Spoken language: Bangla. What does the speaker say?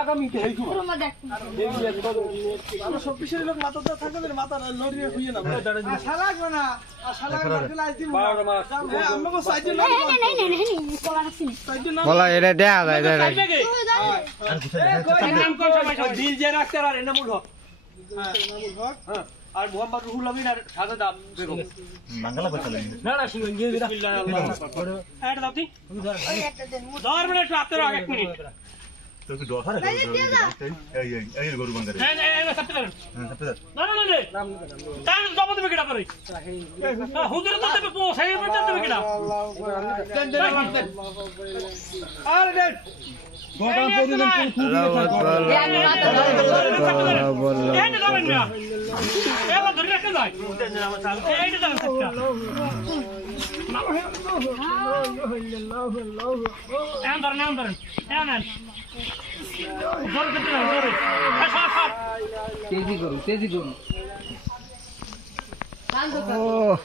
আগামীতে এই শুনো আমরা শক্তিশালী লোক মাথা তো থাকবে মাথা লড়িয়ে হইয়ে না শালা লাগবে না আর শালা লাগবে আজ দিন 12 মাস আমাকে সাইজে না বলা এটা দেয়া যায় নাম কোন সময় দিল যে রাখতে আর এনে মুল হক হ্যাঁ মুল হক হ্যাঁ আর মোহাম্মদ রুহুল আমিন আর সাদা দাম বেগম বাংলা কথা না না শুনুন গিয়ে বিসমিল্লাহ এটা দাও দি 10 মিনিট রাতে আগে 1 মিনিট তো কি ডফার এই গরু বাঙ্গারে হ্যাঁ এই সবতে দাও হ্যাঁ সবতে দাও না না না নাম তার জবাব দেবে কিডা করে হুজুর তো দেবে পো সেই মত দেবে কিডা আর দেন গোটা পরিজন এই যাবেন না এলা ধরে রাখতে যাই এইটা যাবেন নাম ধরেন এমন জোর করতে না জোরে তেজি করুন ও